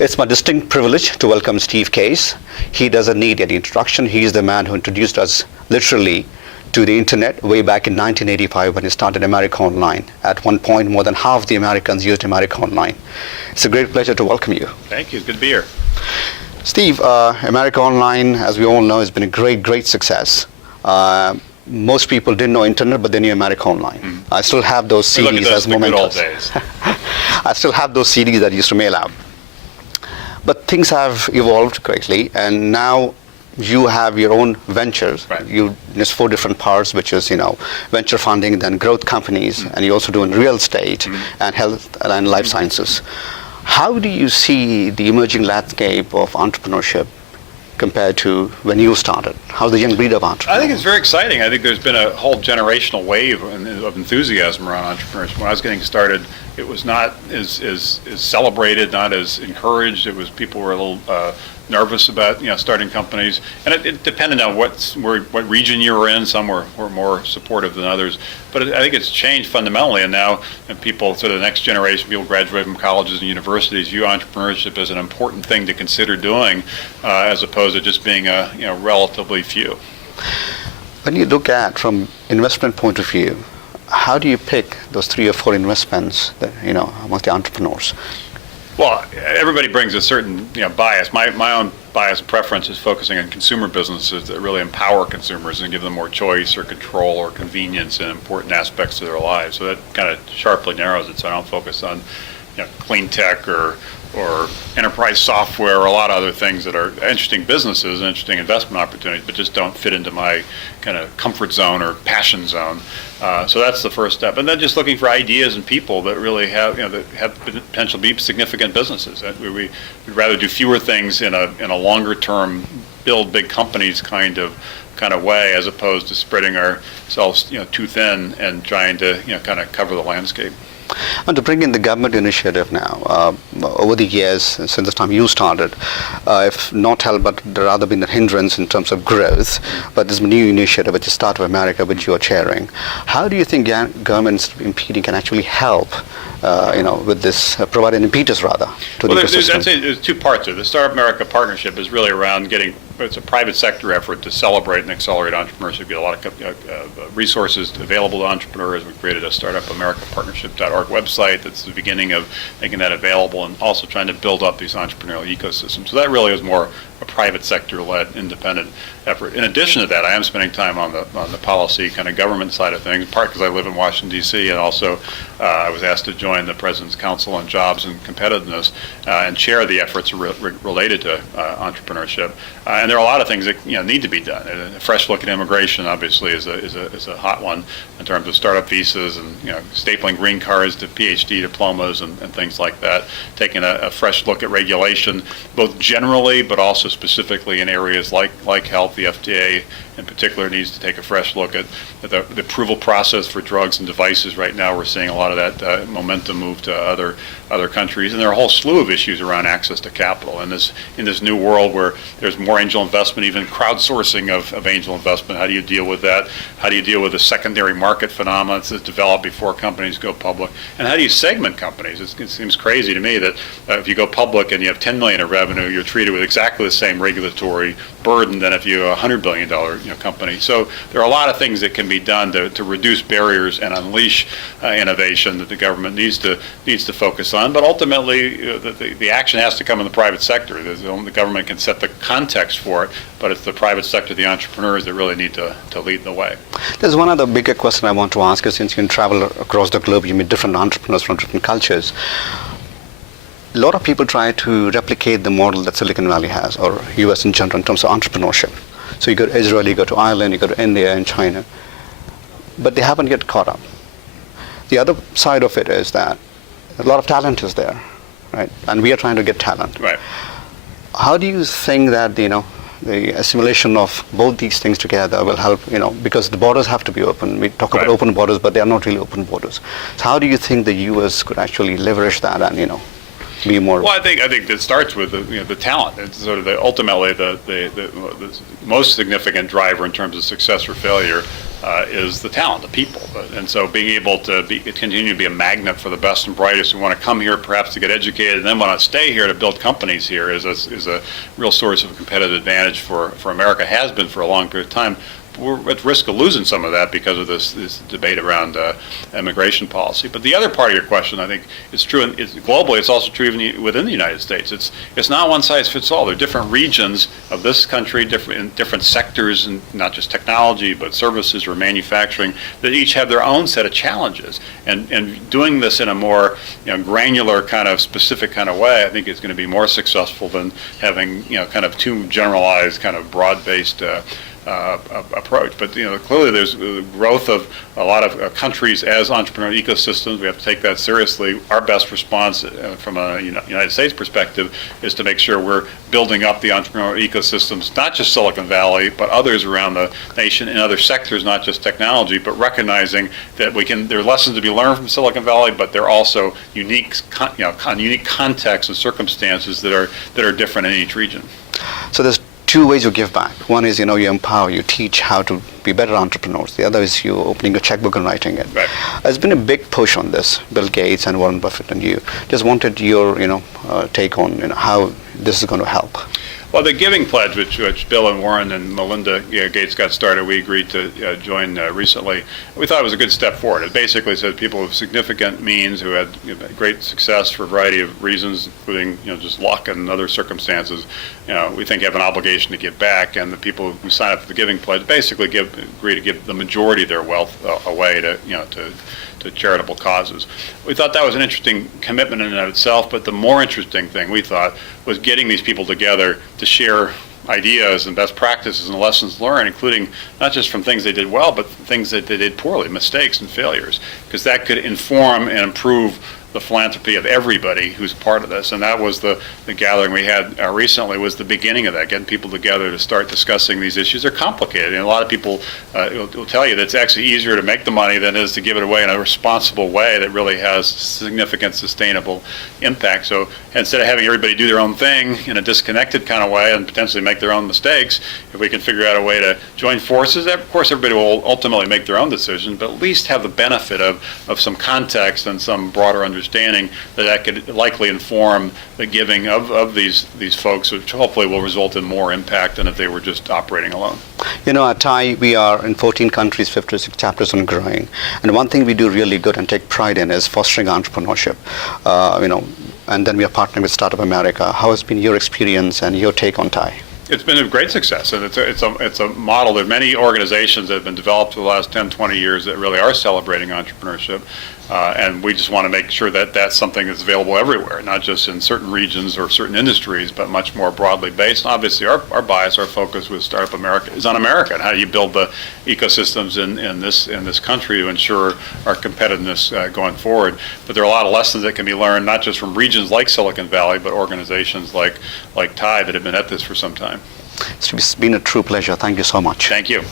It's my distinct privilege to welcome Steve Case. He doesn't need any introduction. He's the man who introduced us literally to the internet way back in 1985 when he started America Online. At one point, more than half the Americans used America Online. It's a great pleasure to welcome you. Thank you. It's good to be here. Steve, America Online, as we all know, has been a great success. Most people didn't know internet, but they knew America Online. I still have those CDs as mementos. I still have those CDs that used to mail out. But things have evolved greatly, and now you have your own ventures. Right. There's 4 different parts, which is venture funding, then growth companies, and you also do in real estate and health and life sciences. How do you see the emerging landscape of entrepreneurship compared to when you started? How's the young breed of entrepreneurs? I think it's very exciting. I think there's been a whole generational wave of enthusiasm around entrepreneurship. When I was getting started, it was not as celebrated, not as encouraged. It was people were a little nervous about starting companies, and it depended on what region you were in. Some were more supportive than others, but I think it's changed fundamentally. And now people, so the next generation, people graduate from colleges and universities, view entrepreneurship as an important thing to consider doing, as opposed to just being a relatively few. When you look at from investment point of view, how do you pick those 3 or 4 investments that amongst the entrepreneurs? Well, everybody brings a certain bias. My own bias and preference is focusing on consumer businesses that really empower consumers and give them more choice or control or convenience in important aspects of their lives. So that kind of sharply narrows it. So I don't focus on clean tech or enterprise software or a lot of other things that are interesting businesses and interesting investment opportunities, but just don't fit into my kind of comfort zone or passion zone. So that's the first step. And then just looking for ideas and people that really have, that have potential to be significant businesses. We'd rather do fewer things in a longer term, build big companies kind of way, as opposed to spreading ourselves too thin and trying to kind of cover the landscape. And to bring in the government initiative now, over the years, since the time you started, if not help, but there rather been a hindrance in terms of growth, but this new initiative, which is Start of America, which you are chairing. How do you think governments impeding can actually help, with this, provide an impetus rather to the ecosystem? I'd say there's 2 parts to it. The Start of America partnership is really around it's a private sector effort to celebrate and accelerate entrepreneurship, get a lot of resources available to entrepreneurs. We created a startupamericapartnership.org website that's the beginning of making that available, and also trying to build up these entrepreneurial ecosystems. So that really is more a private sector-led, independent effort. In addition to that, I am spending time on the policy kind of government side of things, in part because I live in Washington, D.C., and also I was asked to join the President's Council on Jobs and Competitiveness and chair the efforts related to entrepreneurship. And there are a lot of things that need to be done. A fresh look at immigration, obviously, is a hot one in terms of startup visas and stapling green cards to PhD diplomas and things like that. Taking a fresh look at regulation, both generally but also specifically in areas like health. The FDA in particular needs to take a fresh look at the approval process for drugs and devices. Right now we're seeing a lot of that momentum move to other countries, and there are a whole slew of issues around access to capital in this new world where there's more angel investment, even crowdsourcing of angel investment. How do you deal with that? How do you deal with the secondary market phenomena that develop before companies go public? And how do you segment companies? It seems crazy to me that if you go public and you have 10 million of revenue, you're treated with exactly the same regulatory burden than if you have a $100 billion company. So there are a lot of things that can be done to reduce barriers and unleash innovation that the government needs to focus on. But ultimately, the action has to come in the private sector. The government can set the context for it, but it's the private sector, the entrepreneurs, that really need to lead the way. There's one other bigger question I want to ask you. Since you can travel across the globe, you meet different entrepreneurs from different cultures. A lot of people try to replicate the model that Silicon Valley has, or US in general, in terms of entrepreneurship. So you go to Israel, you go to Ireland, you go to India and China, but they haven't yet caught up. The other side of it is that a lot of talent is there, right? And we are trying to get talent. Right. How do you think that the assimilation of both these things together will help? Because the borders have to be open. We talk about open borders, but they are not really open borders. So how do you think the U.S. could actually leverage that and be more? Well, I think it starts with the talent. It's sort of ultimately the most significant driver in terms of success or failure is the talent, the people. And so being able to continue to be a magnet for the best and brightest who want to come here perhaps to get educated and then want to stay here to build companies here is a real source of competitive advantage for America, has been for a long period of time. We're at risk of losing some of that because of this debate around immigration policy. But the other part of your question, I think, is true. And globally, it's also true even within the United States. It's not one size fits all. There are different regions of this country, different sectors, and not just technology, but services or manufacturing, that each have their own set of challenges. And doing this in a more granular kind of specific kind of way, I think is going to be more successful than having kind of too generalized, kind of broad-based approach. But clearly there's growth of a lot of countries as entrepreneurial ecosystems. We have to take that seriously. Our best response from a United States perspective is to make sure we're building up the entrepreneurial ecosystems, not just Silicon Valley, but others around the nation in other sectors, not just technology, but recognizing that there are lessons to be learned from Silicon Valley, but there are also unique contexts and circumstances that are different in each region. So there's two ways you give back. One is, you empower, you teach how to be better entrepreneurs. The other is you opening a checkbook and writing it. Right. There's been a big push on this, Bill Gates and Warren Buffett and you. Just wanted your, take on how this is going to help. Well, the Giving Pledge, which Bill and Warren and Melinda Gates got started, we agreed to join recently. We thought it was a good step forward. It basically said people with significant means who had great success for a variety of reasons, including just luck and other circumstances, we think have an obligation to give back. And the people who sign up for the Giving Pledge basically agree to give the majority of their wealth away to charitable causes. We thought that was an interesting commitment in and of itself, but the more interesting thing we thought was getting these people together to share ideas and best practices and lessons learned, including not just from things they did well, but things that they did poorly, mistakes and failures, because that could inform and improve the philanthropy of everybody who's part of this. And that was the gathering we had recently, was the beginning of that, getting people together to start discussing these issues. They're complicated, and a lot of people will tell you that it's actually easier to make the money than it is to give it away in a responsible way that really has significant sustainable impact. So instead of having everybody do their own thing in a disconnected kind of way and potentially make their own mistakes, if we can figure out a way to join forces, of course everybody will ultimately make their own decision, but at least have the benefit of some context and some broader understanding that could likely inform the giving of these folks, which hopefully will result in more impact than if they were just operating alone. At TiE, we are in 14 countries, 56 chapters and growing. And one thing we do really good and take pride in is fostering entrepreneurship. And then we are partnering with Startup America. How has been your experience and your take on TiE? It's been a great success, and it's a model. There are many organizations that have been developed for the last 10, 20 years that really are celebrating entrepreneurship. And we just want to make sure that that's something that's available everywhere, not just in certain regions or certain industries, but much more broadly based. And obviously, our bias, our focus with Startup America is on America and how do you build the ecosystems in this country to ensure our competitiveness going forward. But there are a lot of lessons that can be learned, not just from regions like Silicon Valley, but organizations like TiE that have been at this for some time. It's been a true pleasure. Thank you so much. Thank you.